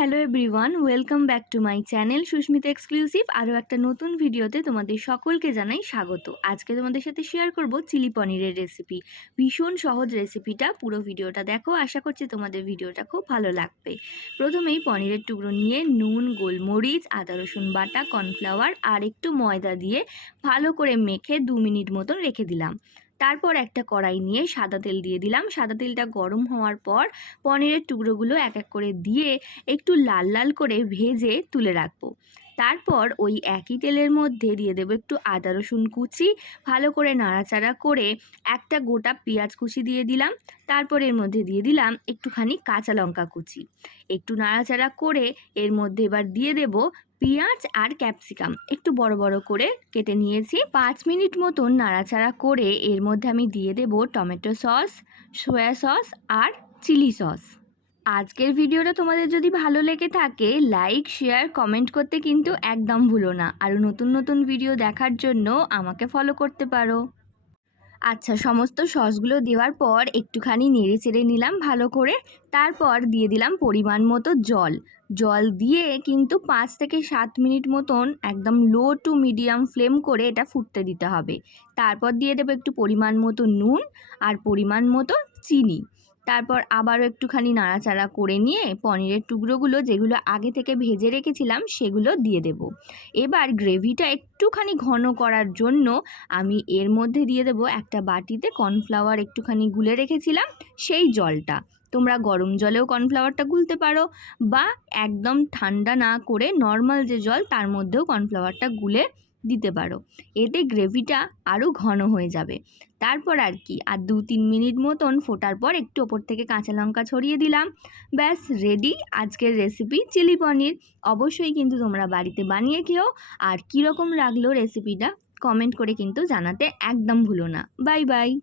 Hello everyone, welcome back to my channel Susmita exclusive. আরও একটা নতুন ভিডিওতে তোমাদের সকলকে জানাই স্বাগত। আজকে তোমাদের সাথে শেয়ার করব চিলি পনিরের রেসিপি ভীষণ সহজ রেসিপিটা পুরো ভিডিওটা দেখো, আশা করছি তোমাদের ভিডিওটা খুব ভালো লাগবে। প্রথমেই পনিরের টুকরো নিয়ে নুন, গোলমরিচ, আদা, রসুন বাটা, কর্নফ্লাওয়ার আর একটু ময়দা দিয়ে ভালো করে মেখে দু মিনিট মতন রেখে দিলাম। তারপর একটা কড়াই নিয়ে সাদা তেল দিয়ে দিলাম। সাদা তেলটা গরম হওয়ার পর পনিরের টুকরোগুলো এক এক করে দিয়ে একটু লাল লাল করে ভেজে তুলে রাখব। তারপর ওই একই তেলের মধ্যে দিয়ে দেবো একটু আদা, রসুন কুচি। ভালো করে নাড়াচাড়া করে একটা গোটা পেঁয়াজ কুচি দিয়ে দিলাম। তারপর এর মধ্যে দিয়ে দিলাম একটুখানি কাঁচা লঙ্কা কুচি। একটু নাড়াচাড়া করে এর মধ্যে এবার দিয়ে দেব পেঁয়াজ আর ক্যাপসিকাম। একটু বড় বড় করে কেটে নিয়েছি। পাঁচ মিনিট মতন নাড়াচাড়া করে এর মধ্যে আমি দিয়ে দেব টমেটো সস, সয়া সস আর চিলি সস। আজকের ভিডিওটা তোমাদের যদি ভালো লেগে থাকে, লাইক, শেয়ার, কমেন্ট করতে কিন্তু একদম ভুলো না। আর নতুন নতুন ভিডিও দেখার জন্য আমাকে ফলো করতে পারো। আচ্ছা সমস্ত সসগুলো দেওয়ার পর একটুখানি নেড়ে চেড়ে নিলাম ভালো করে। তারপর দিয়ে দিলাম পরিমাণ মতো জল। জল দিয়ে কিন্তু পাঁচ থেকে সাত মিনিট মতন একদম লো টু মিডিয়াম ফ্লেম করে এটা ফুটতে দিতে হবে। তারপর দিয়ে দেবো একটু পরিমাণ মতো নুন আর পরিমাণ মতো চিনি। তারপর আবারও একটুখানি নাড়াচাড়া করে নিয়ে পনিরের টুকরোগুলো যেগুলো আগে থেকে ভেজে রেখেছিলাম সেগুলো দিয়ে দেব। এবার গ্রেভিটা একটুখানি ঘন করার জন্য আমি এর মধ্যে দিয়ে দেব একটা বাটিতে কর্নফ্লাওয়ার একটুখানি গুলে রেখেছিলাম সেই জলটা। তোমরা গরম জলেও কর্নফ্লাওয়ারটা গুলতে পারো বা একদম ঠান্ডা না করে নর্মাল যে জল তার মধ্যেও কর্নফ্লাওয়ারটা গুলে দিতে পারো। এতে গ্রেভিটা আরও ঘন হয়ে যাবে। তারপর আর কি, আর দু তিন মিনিট মতন ফোটার পর একটু ওপর থেকে কাঁচা লঙ্কা ছড়িয়ে দিলাম। ব্যাস রেডি আজকের রেসিপি চিলি পনির। অবশ্যই কিন্তু তোমরা বাড়িতে বানিয়ে খেও। আর কীরকম লাগল রেসিপিটা কমেন্ট করে কিন্তু জানাতে একদম ভুলো না। Bye bye